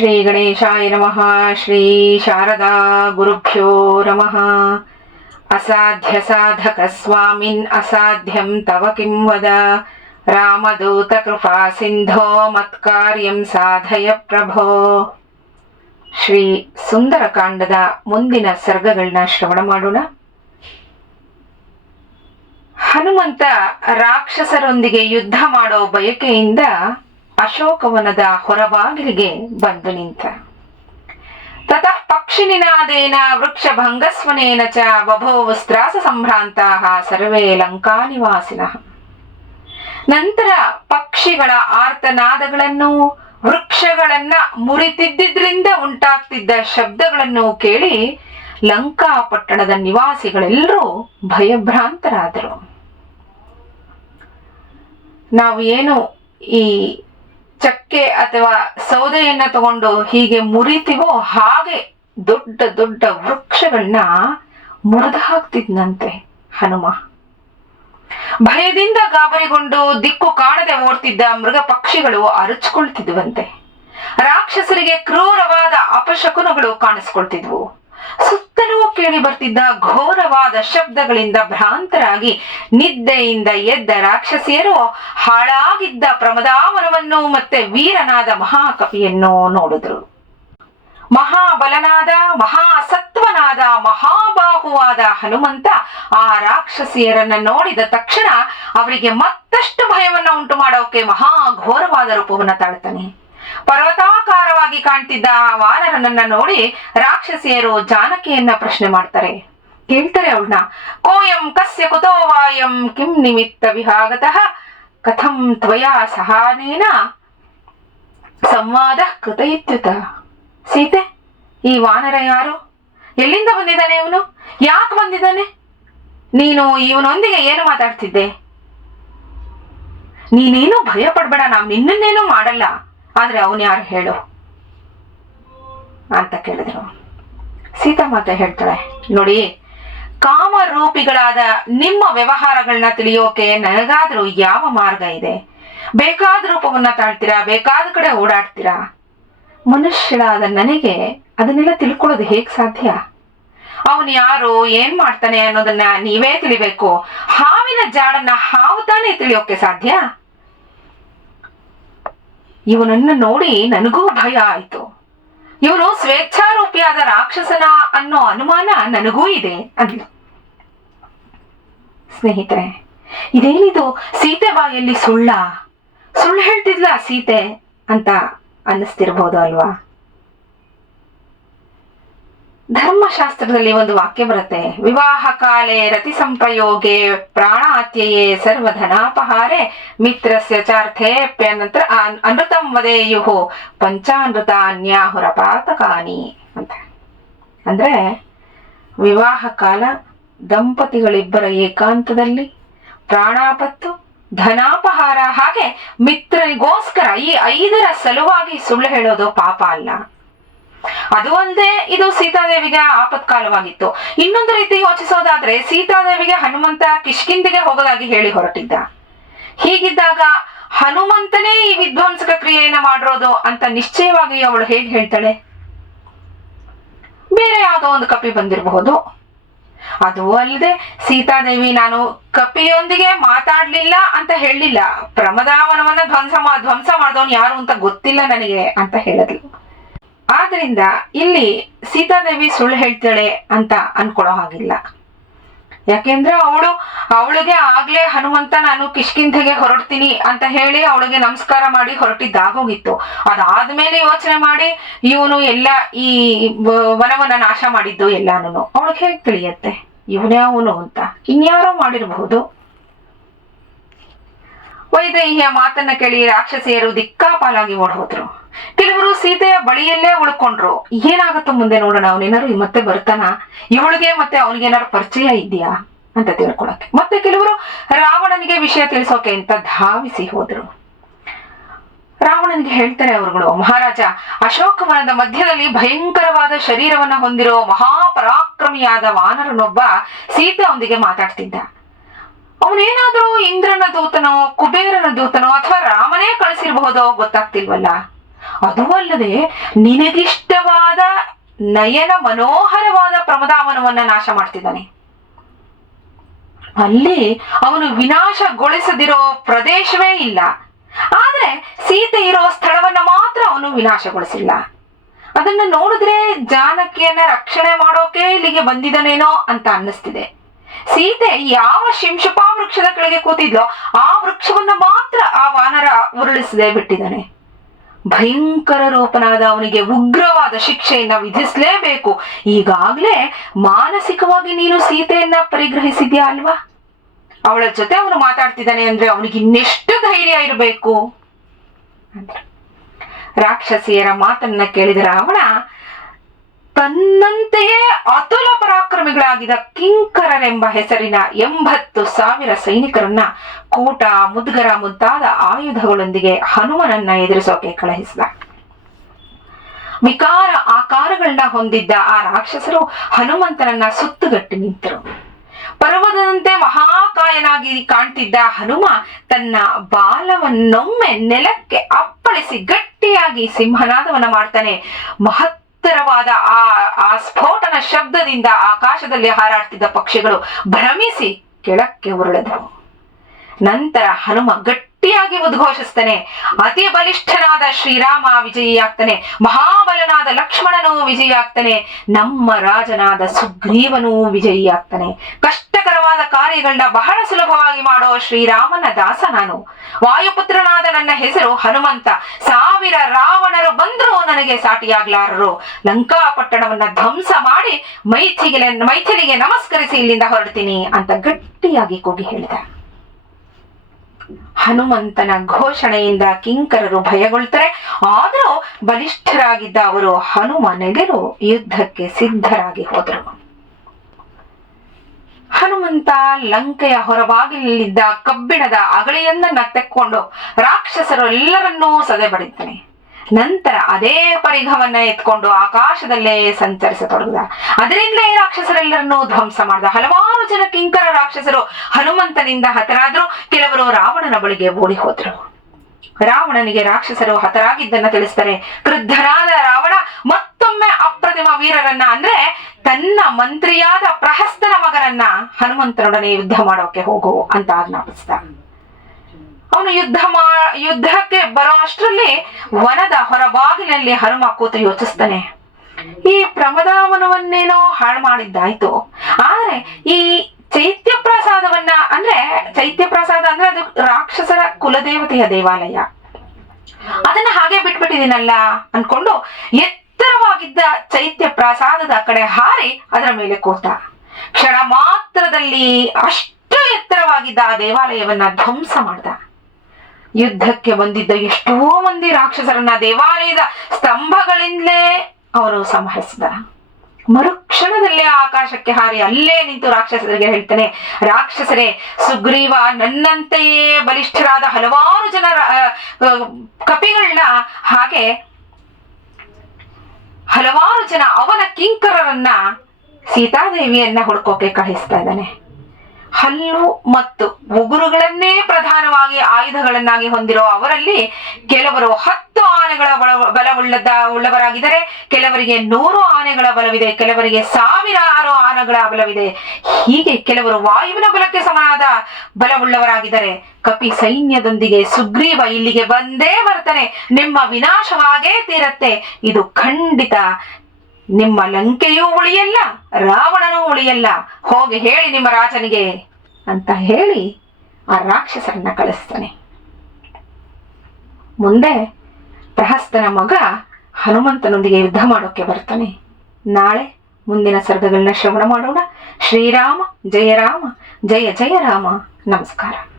ಶ್ರೀ ಗಣೇಶಾಯ ನಮಃ ಶ್ರೀ ಶಾರದಾ ಗುರುಭ್ಯೋ ನಮಃ ಅಸಾಧ್ಯ ಸಾಧಕ ಸ್ವಾಮಿನ್ ಅಸಾಧ್ಯಂ ತವ ಕಿಂ ವದ ರಾಮದೂತ ಕೃಪಾ ಸಿಂಧೋ ಮತ್ಕಾರ್ಯಂ ಸಾಧಯ ಪ್ರಭೋ ಶ್ರೀ ಸುಂದರಕಾಂಡದ ಮುಂದಿನ ಸರ್ಗಗಳನ್ನ ಶ್ರವಣ ಮಾಡೋಣ. ಹನುಮಂತ ರಾಕ್ಷಸರೊಂದಿಗೆ ಯುದ್ಧ ಮಾಡೋ ಬಯಕೆಯಿಂದ ಅಶೋಕವನದ ಹೊರಬಾಗಿಲಿಗೆ ಬಂದು ನಿಂತ. ತತಃ ಪಕ್ಷಿನಿನಾದೇನ ವೃಕ್ಷ ಭಂಗಸ್ವನೇನ ಚ ಬಭೋವಸ್ತ್ರಾಸ ಸಂಭ್ರಾಂತಾಃ ಸರ್ವೇ ಲಂಕಾ ನಿವಾಸಿನ. ನಂತರ ಪಕ್ಷಿಗಳ ಆರ್ತನಾದಗಳನ್ನು, ವೃಕ್ಷಗಳನ್ನ ಮುರಿತಿದ್ದರಿಂದ ಉಂಟಾಗ್ತಿದ್ದ ಶಬ್ದಗಳನ್ನು ಕೇಳಿ ಲಂಕಾ ಪಟ್ಟಣದ ನಿವಾಸಿಗಳೆಲ್ಲರೂ ಭಯಭ್ರಾಂತರಾದರು. ನಾವು ಏನು ಈ ಚಕ್ಕೆ ಅಥವಾ ಸೌದೆಯನ್ನ ತಗೊಂಡು ಹೀಗೆ ಮುರಿತೀವೋ ಹಾಗೆ ದೊಡ್ಡ ದೊಡ್ಡ ವೃಕ್ಷಗಳನ್ನ ಮುರಿದು ಹಾಕ್ತಿದ್ನಂತೆ ಹನುಮ. ಭಯದಿಂದ ಗಾಬರಿಗೊಂಡು ದಿಕ್ಕು ಕಾಣದೆ ಓಡ್ತಿದ್ದ ಮೃಗ ಪಕ್ಷಿಗಳು ಅರಚ್ಕೊಳ್ತಿದ್ವಂತೆ. ರಾಕ್ಷಸರಿಗೆ ಕ್ರೂರವಾದ ಅಪಶಕುನಗಳು ಕಾಣಿಸ್ಕೊಳ್ತಿದ್ವು. ಸುತ್ತಲೂ ಕೇಳಿ ಬರ್ತಿದ್ದ ಘೋರವಾದ ಶಬ್ದಗಳಿಂದ ಭ್ರಾಂತರಾಗಿ ನಿದ್ದೆಯಿಂದ ಎದ್ದ ರಾಕ್ಷಸಿಯರು ಹಾಳಾಗಿದ್ದ ಪ್ರಮದಾವರವನ್ನು ಮತ್ತೆ ವೀರನಾದ ಮಹಾಕವಿಯನ್ನು ನೋಡಿದ್ರು. ಮಹಾಬಲನಾದ, ಮಹಾಸತ್ವನಾದ, ಮಹಾಬಾಹುವಾದ ಹನುಮಂತ ಆ ರಾಕ್ಷಸಿಯರನ್ನ ನೋಡಿದ ತಕ್ಷಣ ಅವರಿಗೆ ಮತ್ತಷ್ಟು ಭಯವನ್ನ ಉಂಟು ಮಾಡೋಕೆ ಮಹಾಘೋರವಾದ ರೂಪವನ್ನ ತಾಳ್ತಾನೆ ಪರ್ವತಾಕಾರವಾಗಿ ಕಾಣ್ತಿದ್ದ ಆ ವಾನರನನ್ನ ನೋಡಿ ರಾಕ್ಷಸಿಯರು ಜಾನಕಿಯನ್ನ ಪ್ರಶ್ನೆ ಮಾಡ್ತಾರೆ. ಕೇಳ್ತಾರೆ ಅವಳನ್ನ ಕೋಯಂ ಕಸ್ಯ ಕುತೋ ವಾಯಂ, ಕಿಂ ನಿಮಿತ್ತ ವಿಹಾಗತಃ, ಕಥಂ ತ್ವಯಾ ಸಹಾನೇನ, ಸಂವಾದ ಕೃತ ಇತ್ಯುತ ಸೀತೆ, ಈ ವಾನರ ಯಾರು? ಎಲ್ಲಿಂದ ಬಂದಿದ್ದಾನೆ ಇವನು? ಯಾಕೆ ಬಂದಿದ್ದಾನೆ? ನೀನು ಇವನೊಂದಿಗೆ ಏನು ಮಾತಾಡ್ತಿದ್ದೆ? ನೀನೇನು ಭಯ ಪಡ್ಬೇಡ ನಾವು ನಿನ್ನನ್ನೇನು ಮಾಡಲ್ಲ. ಆದ್ರೆ ಅವನು ಯಾರು ಹೇಳು? ಅಂತ ಕೇಳಿದ್ರು ಸೀತಾಮಾತೆ ಹೇಳ್ತಾಳೆ, ನೋಡಿ, ಕಾಮರೂಪಿಗಳಾದ ನಿಮ್ಮ ವ್ಯವಹಾರಗಳನ್ನ ತಿಳಿಯೋಕೆ ನನಗಾದ್ರೂ ಯಾವ ಮಾರ್ಗ ಇದೆ? ಬೇಕಾದ ರೂಪವನ್ನ ತಾಳ್ತೀರಾ? ಬೇಕಾದ ಕಡೆ ಓಡಾಡ್ತೀರಾ? ಮನುಷ್ಯಳಾದ ನನಗೆ ಅದನ್ನೆಲ್ಲ ತಿಳ್ಕೊಳ್ಳೋದು ಹೇಗ್ ಸಾಧ್ಯ? ಅವನು ಯಾರು, ಏನ್ ಮಾಡ್ತಾನೆ ಅನ್ನೋದನ್ನ ನೀವೇ ತಿಳಿಬೇಕು. ಹಾವಿನ ಜಾಡನ್ನ ಹಾವು ತಾನೇ ತಿಳಿಯೋಕೆ ಸಾಧ್ಯ? ಇವನನ್ನ ನೋಡಿ ನನಗೂ ಭಯ ಆಯ್ತು. ಇವನು ಸ್ವೇಚ್ಛಾರೂಪಿಯಾದ ರಾಕ್ಷಸನ ಅನ್ನೋ ಅನುಮಾನ ನನಗೂ ಇದೆ, ಅಂದ್ಲು. ಸ್ನೇಹಿತರೆ, ಇದೇನಿದು ಸೀತೆ ಬಾಯಲ್ಲಿ ಸುಳ್ಳ? ಸುಳ್ಳು ಹೇಳ್ತಿದ್ಲ ಸೀತೆ ಅಂತ ಅನ್ನಿಸ್ತಿರ್ಬೋದು ಅಲ್ವಾ? ಧರ್ಮಶಾಸ್ತ್ರದಲ್ಲಿ ಒಂದು ವಾಕ್ಯ ಬರುತ್ತೆ. ವಿವಾಹ ಕಾಲೇ ರತಿ ಸಂಪ್ರಯೋಗೆ ಪ್ರಾಣಾತ್ಯಯೇ ಸರ್ವಧನಾಪಹಾರೆ ಮಿತ್ರಸ್ಯ ಚಾರ್ಥೇಪ್ಯ ನಂತರ ಅನೃತಂ ವದೇಯುಹು ಪಂಚಾನೃತ ಅನ್ಯಾಹುರಪಾತಕಾನಿ ಅಂತ. ಅಂದ್ರೆ ವಿವಾಹ ಕಾಲ ದಂಪತಿಗಳಿಬ್ಬರ ಏಕಾಂತದಲ್ಲಿ ಪ್ರಾಣಾಪತ್ತು, ಧನಾಪಹಾರ ಹಾಗೆ ಮಿತ್ರನಿಗೋಸ್ಕರ ಈ ಐದರ ಸಲುವಾಗಿ ಸುಳ್ಳು ಹೇಳೋದು ಪಾಪ ಅಲ್ಲ. ಅದು ಒಂದೇ ಇದು ಸೀತಾದೇವಿಗೆ ಆಪತ್ಕಾಲವಾಗಿತ್ತು. ಇನ್ನೊಂದು ರೀತಿ ಯೋಚಿಸೋದಾದ್ರೆ ಸೀತಾದೇವಿಗೆ ಹನುಮಂತ ಕಿಷ್ಕಿಂದಿಗೆ ಹೋಗೋದಾಗಿ ಹೇಳಿ ಹೊರಟಿದ್ದ. ಹೀಗಿದ್ದಾಗ ಹನುಮಂತನೇ ಈ ವಿಧ್ವಂಸಕ ಕ್ರಿಯೆಯನ್ನ ಮಾಡಿರೋದು ಅಂತ ನಿಶ್ಚಯವಾಗಿ ಅವಳು ಹೇಗೆ ಹೇಳ್ತಾಳೆ? ಬೇರೆ ಯಾವುದೋ ಒಂದು ಕಪಿ ಬಂದಿರಬಹುದು. ಅದು ಅಲ್ಲದೆ ಸೀತಾದೇವಿ, ನಾನು ಕಪಿಯೊಂದಿಗೆ ಮಾತಾಡ್ಲಿಲ್ಲ ಅಂತ ಹೇಳಲಿಲ್ಲ ಪ್ರಮದಾವನವನ್ನ ಧ್ವಂಸ ಮಾ, ಧ್ವಂಸ ಮಾಡಿದವನು ಯಾರು ಅಂತ ಗೊತ್ತಿಲ್ಲ ನನಗೆ ಅಂತ ಹೇಳಿದ್ಲು. ಆದ್ರಿಂದ ಇಲ್ಲಿ ಸೀತಾದೇವಿ ಸುಳ್ಳು ಹೇಳ್ತಾಳೆ ಅಂತ ಅನ್ಕೊಳ್ಳೋ ಹಾಗಿಲ್ಲ. ಯಾಕೆಂದ್ರೆ ಅವಳು, ಅವಳಿಗೆ ಆಗ್ಲೇ ಹನುಮಂತ ನಾನು ಕಿಷ್ಕಿಂಧೆಗೆ ಹೊರಡ್ತೀನಿ ಅಂತ ಹೇಳಿ ಅವಳಿಗೆ ನಮಸ್ಕಾರ ಮಾಡಿ ಹೊರಟಿದ್ದಾಗೋಗಿತ್ತು ಅದಾದ್ಮೇಲೆ ಯೋಚನೆ ಮಾಡಿ ಇವನು ಎಲ್ಲ ಈ ವನವನ್ನ ನಾಶ ಮಾಡಿದ್ದು ಎಲ್ಲಾನು ಅವಳಿಗೆ ಹೇಗೆ ತಿಳಿಯತ್ತೆ? ಅವನು ಅಂತ. ಇನ್ಯಾರೋ ಮಾಡಿರಬಹುದು. ವೈದೇಹಿಯ ಮಾತನ್ನ ಕೇಳಿ ರಾಕ್ಷಸಿಯರು ದಿಕ್ಕಾಪಾಲಾಗಿ ಕೆಲವರು ಸೀತೆಯ ಬಳಿಯಲ್ಲೇ ಉಳ್ಕೊಂಡ್ರು. ಏನಾಗುತ್ತೋ ಮುಂದೆ ನೋಡೋಣ ಅವನೇನಾರು ಮತ್ತೆ ಬರ್ತಾನ? ಇವಳಿಗೆ ಮತ್ತೆ ಅವನಿಗೇನಾರು ಪರಿಚಯ ಇದೆಯಾ? ಅಂತ ತಿಳ್ಕೊಳಕ್ಕೆ. ಮತ್ತೆ ಕೆಲವರು ರಾವಣನಿಗೆ ವಿಷಯ ತಿಳಿಸೋಕೆ ಅಂತ ಧಾವಿಸಿ ಹೋದ್ರು. ರಾವಣನಿಗೆ ಹೇಳ್ತಾರೆ ಅವರುಗಳು, ಮಹಾರಾಜ, ಅಶೋಕವನದ ಮಧ್ಯದಲ್ಲಿ ಭಯಂಕರವಾದ ಶರೀರವನ್ನ ಹೊಂದಿರೋ ಮಹಾಪರಾಕ್ರಮಿಯಾದ ವಾನರನೊಬ್ಬ ಸೀತೆಯೊಂದಿಗೆ ಮಾತಾಡ್ತಿದ್ದ. ಅವನೇನಾದ್ರೂ ಇಂದ್ರನ ದೂತನೋ, ಕುಬೇರನ ದೂತನೋ ಅಥವಾ ರಾಮನೇ ಕಳಿಸಿರಬಹುದೋ ಗೊತ್ತಾಗ್ತಿಲ್ವಲ್ಲ? ಅದೂ ಅಲ್ಲದೆ ನಿನಗಿಷ್ಟವಾದ ನಯನ ಮನೋಹರವಾದ ಪ್ರಮದಾವನವನ್ನ ನಾಶ ಮಾಡ್ತಿದ್ದಾನೆ. ಅಲ್ಲಿ ಅವನು ವಿನಾಶಗೊಳಿಸದಿರೋ ಪ್ರದೇಶವೇ ಇಲ್ಲ. ಆದ್ರೆ ಸೀತೆ ಇರೋ ಸ್ಥಳವನ್ನ ಮಾತ್ರ ಅವನು ವಿನಾಶಗೊಳಿಸಿಲ್ಲ. ಅದನ್ನ ನೋಡಿದ್ರೆ ಜಾನಕಿಯನ್ನ ರಕ್ಷಣೆ ಮಾಡೋಕೆ ಇಲ್ಲಿಗೆ ಬಂದಿದನೇನೋ ಅಂತ ಅನ್ನಿಸ್ತಿದೆ. ಸೀತೆ ಯಾವ ಶಿಂಶುಪಾ ವೃಕ್ಷದ ಕೆಳಗೆ ಕೂತಿದ್ಲೋ ಆ ವೃಕ್ಷವನ್ನ ಮಾತ್ರ ಆ ವಾನರ ಉರುಳಿಸದೆ ಬಿಟ್ಟಿದ್ದಾನೆ. ಭಯಂಕರ ರೂಪನಾದ ಅವನಿಗೆ ಉಗ್ರವಾದ ಶಿಕ್ಷೆಯನ್ನ ವಿಧಿಸಲೇಬೇಕು. ಈಗಾಗ್ಲೇ ಮಾನಸಿಕವಾಗಿ ನೀನು ಸೀತೆಯನ್ನ ಪರಿಗ್ರಹಿಸಿದ್ಯಾ ಅಲ್ವಾ? ಅವಳ ಜೊತೆ ಅವನು ಮಾತಾಡ್ತಿದ್ದಾನೆ ಅಂದ್ರೆ ಅವನಿಗೆ ಇನ್ನೆಷ್ಟು ಧೈರ್ಯ ಇರಬೇಕು? ರಾಕ್ಷಸಿಯರ ಮಾತನ್ನ ಕೇಳಿದ ರಾವಣ ತನ್ನಂತೆಯೇ ಅತುಲ ಪರಾಕ್ರಮಿಗಳಾಗಿದ್ದ ಕಿಂಕರರೆಂಬ ಹೆಸರಿನ ಎಂಬತ್ತು ಸಾವಿರ ಸೈನಿಕರನ್ನ ಕೂಟ, ಮುದ್ಗರ ಮುಂತಾದ ಆಯುಧಗಳೊಂದಿಗೆ ಹನುಮನನ್ನ ಎದುರಿಸೋಕೆ ಕಳುಹಿಸಿದ. ವಿಕಾರ ಆಕಾರಗಳನ್ನ ಹೊಂದಿದ್ದ ಆ ರಾಕ್ಷಸರು ಹನುಮಂತನನ್ನ ಸುತ್ತುಗಟ್ಟಿ ನಿಂತರು. ಪರ್ವತದಂತೆ ಮಹಾಕಾಯನಾಗಿ ಕಾಣ್ತಿದ್ದ ಹನುಮ ತನ್ನ ಬಾಲವನ್ನೊಮ್ಮೆ ನೆಲಕ್ಕೆ ಅಪ್ಪಳಿಸಿ ಗಟ್ಟಿಯಾಗಿ ಸಿಂಹನಾದವನ ಮಾಡ್ತಾನೆ. ಮಹತ್ತರವಾದ ಆ ಆ ಸ್ಫೋಟನ ಶಬ್ದದಿಂದ ಆಕಾಶದಲ್ಲಿ ಹಾರಾಡ್ತಿದ್ದ ಪಕ್ಷಿಗಳು ಭ್ರಮಿಸಿ ಕೆಳಕ್ಕೆ ಉರುಳಿದವು. ನಂತರ ಹನುಮ ಗಟ್ಟಿಯಾಗಿ ಉದ್ಘೋಷಿಸ್ತಾನೆ. ಅತಿ ಬಲಿಷ್ಠನಾದ ಶ್ರೀರಾಮ ವಿಜಯಿಯಾಗ್ತಾನೆ. ಮಹಾಬಲನಾದ ಲಕ್ಷ್ಮಣನು ವಿಜಯಿಯಾಗ್ತಾನೆ. ನಮ್ಮ ರಾಜನಾದ ಸುಗ್ರೀವನೂ ವಿಜಯಿಯಾಗ್ತಾನೆ. ಕಷ್ಟಕರವಾದ ಕಾರ್ಯಗಳನ್ನ ಬಹಳ ಸುಲಭವಾಗಿ ಮಾಡೋ ಶ್ರೀರಾಮನ ದಾಸ ನಾನು. ವಾಯುಪುತ್ರನಾದ ನನ್ನ ಹೆಸರು ಹನುಮಂತ. ಸಾವಿರ ರಾವಣರು ಬಂದರೂ ನನಗೆ ಸಾಟಿಯಾಗ್ಲಾರರು. ಲಂಕಾಪಟ್ಟಣವನ್ನ ಧ್ವಂಸ ಮಾಡಿ ಮೈಥಿಗೆ ಮೈಥಿಲಿಗೆ ನಮಸ್ಕರಿಸಿ ಇಲ್ಲಿಂದ ಹೊರಡ್ತೀನಿ ಅಂತ ಗಟ್ಟಿಯಾಗಿ ಕೂಗಿ ಹೇಳಿದ. ಹನುಮಂತನ ಘೋಷಣೆಯಿಂದ ಕಿಂಕರರು ಭಯಗೊಳ್ತಾರೆ. ಆದರೂ ಬಲಿಷ್ಠರಾಗಿದ್ದ ಅವರು ಹನುಮನೆಗೆರು ಯುದ್ಧಕ್ಕೆ ಸಿದ್ಧರಾಗಿ ಹೋದರು. ಹನುಮಂತ ಲಂಕೆಯ ಹೊರಬಾಗಿಲಿದ್ದ ಕಬ್ಬಿಣದ ಅಗಳಿಯನ್ನ ತೆಕ್ಕೊಂಡು ರಾಕ್ಷಸರೆಲ್ಲರನ್ನೂ ಸದೆಬಡಿತಾನೆ ನಂತರ ಅದೇ ಪರಿಘವನ್ನ ಎತ್ಕೊಂಡು ಆಕಾಶದಲ್ಲೇ ಸಂಚರಿಸತೊಡಗಿದ. ಅದರಿಂದಲೇ ರಾಕ್ಷಸರೆಲ್ಲರನ್ನು ಧ್ವಂಸ ಮಾಡಿದ. ಹಲವಾರು ಜನ ಕಿಂಕರ ರಾಕ್ಷಸರು ಹನುಮಂತನಿಂದ ಹತರಾದ್ರು. ಕೆಲವರು ರಾವಣನ ಬಳಿಗೆ ಓಡಿ ಹೋದ್ರು. ರಾವಣನಿಗೆ ರಾಕ್ಷಸರು ಹತರಾಗಿದ್ದನ್ನ ತಿಳಿಸ್ತಾರೆ. ಕೃದ್ಧನಾದ ರಾವಣ ಮತ್ತೊಮ್ಮೆ ಅಪ್ರತಿಮ ವೀರರನ್ನ ಅಂದ್ರೆ ತನ್ನ ಮಂತ್ರಿಯಾದ ಪ್ರಹಸ್ತನ ಮಗನನ್ನ ಹನುಮಂತನೊಡನೆ ಯುದ್ಧ ಮಾಡೋಕೆ ಹೋಗು ಅಂತ ಆಜ್ಞಾಪಿಸಿದ. ಅವನು ಯುದ್ಧ ಮಾ, ಯುದ್ಧಕ್ಕೆ ಬರೋ ಅಷ್ಟರಲ್ಲಿ ವನದ ಹೊರಬಾಗಿಲಲ್ಲಿ ಹನುಮ ಕೂತು ಯೋಚಿಸ್ತಾನೆ. ಈ ಪ್ರಮದಾವನವನ್ನೇನೋ ಹಾಳು ಮಾಡಿದ್ದಾಯ್ತು. ಆದ್ರೆ ಈ ಚೈತ್ಯ ಪ್ರಸಾದವನ್ನ ಅಂದ್ರೆ ಚೈತ್ಯ ಪ್ರಸಾದ ಅಂದ್ರೆ ಅದು ರಾಕ್ಷಸರ ಕುಲದೇವತೆಯ ದೇವಾಲಯ. ಅದನ್ನ ಹಾಗೆ ಬಿಟ್ಬಿಟ್ಟಿದ್ದೀನಲ್ಲ ಅನ್ಕೊಂಡು ಎತ್ತರವಾಗಿದ್ದ ಚೈತ್ಯ ಪ್ರಸಾದದ ಕಡೆ ಹಾರಿ ಅದರ ಮೇಲೆ ಕೂತ. ಕ್ಷಣ ಮಾತ್ರದಲ್ಲಿ ಅಷ್ಟು ಎತ್ತರವಾಗಿದ್ದ ಆ ದೇವಾಲಯವನ್ನ ಧ್ವಂಸ ಮಾಡ್ದ. ಯುದ್ಧಕ್ಕೆ ಬಂದಿದ್ದ ಎಷ್ಟೋ ಮಂದಿ ರಾಕ್ಷಸರನ್ನ ದೇವಾಲಯದ ಸ್ತಂಭಗಳಿಂದಲೇ ಅವರು ಸಂಹರಿಸಿದ ಮರುಕ್ಷಣದಲ್ಲೇ ಆಕಾಶಕ್ಕೆ ಹಾರಿ ಅಲ್ಲೇ ನಿಂತು ರಾಕ್ಷಸರಿಗೆ ಹೇಳ್ತಾನೆ, ರಾಕ್ಷಸರೇ, ಸುಗ್ರೀವ ನನ್ನಂತೆಯೇ ಬಲಿಷ್ಠರಾದ ಹಲವಾರು ಜನ ಕಪಿಗಳನ್ನ ಹಾಗೆ ಹಲವಾರು ಜನ ಅವನ ಕಿಂಕರರನ್ನ ಸೀತಾದೇವಿಯನ್ನ ಹುಡ್ಕೋಕೆ ಕಳಿಸ್ತಾ ಇದ್ದಾನೆ. ಹಲ್ಲು ಮತ್ತು ಉಗುರುಗಳನ್ನೇ ಪ್ರಧಾನವಾಗಿ ಆಯುಧಗಳನ್ನಾಗಿ ಹೊಂದಿರೋ ಅವರಲ್ಲಿ ಕೆಲವರು ಹತ್ತು ಆನೆಗಳ ಬಲ, ಬಲವುಳ್ಳದ, ಉಳ್ಳವರಾಗಿದ್ದಾರೆ ಕೆಲವರಿಗೆ ನೂರು ಆನೆಗಳ ಬಲವಿದೆ, ಕೆಲವರಿಗೆ ಸಾವಿರಾರು ಆನೆಗಳ ಬಲವಿದೆ. ಹೀಗೆ ಕೆಲವರು ವಾಯುವಿನ ಬಲಕ್ಕೆ ಸಮನಾದ ಬಲವುಳ್ಳವರಾಗಿದ್ದಾರೆ ಕಪಿ ಸೈನ್ಯದೊಂದಿಗೆ ಸುಗ್ರೀವ ಇಲ್ಲಿಗೆ ಬಂದೇ ಬರ್ತಾನೆ. ನಿಮ್ಮ ವಿನಾಶವಾಗೇ ತೀರತ್ತೆ. ಇದು ಖಂಡಿತ ನಿಮ್ಮ ಲಂಕೆಯೂ ಉಳಿಯಲ್ಲ, ರಾವಣನೂ ಉಳಿಯಲ್ಲ. ಹೋಗಿ ಹೇಳಿ ನಿಮ್ಮ ರಾಜನಿಗೆ. ಅಂತ ಹೇಳಿ ಆ ರಾಕ್ಷಸರನ್ನ ಕಳಿಸ್ತಾನೆ. ಮುಂದೆ ಪ್ರಹಸ್ತನ ಮಗ ಹನುಮಂತನೊಂದಿಗೆ ಯುದ್ಧ ಮಾಡೋಕ್ಕೆ ಬರ್ತಾನೆ. ನಾಳೆ ಮುಂದಿನ ಸರ್ಗಗಳನ್ನ ಶ್ರವಣ ಮಾಡೋಣ. ಶ್ರೀರಾಮ ಜಯ ರಾಮ ಜಯ ಜಯ ರಾಮ. ನಮಸ್ಕಾರ.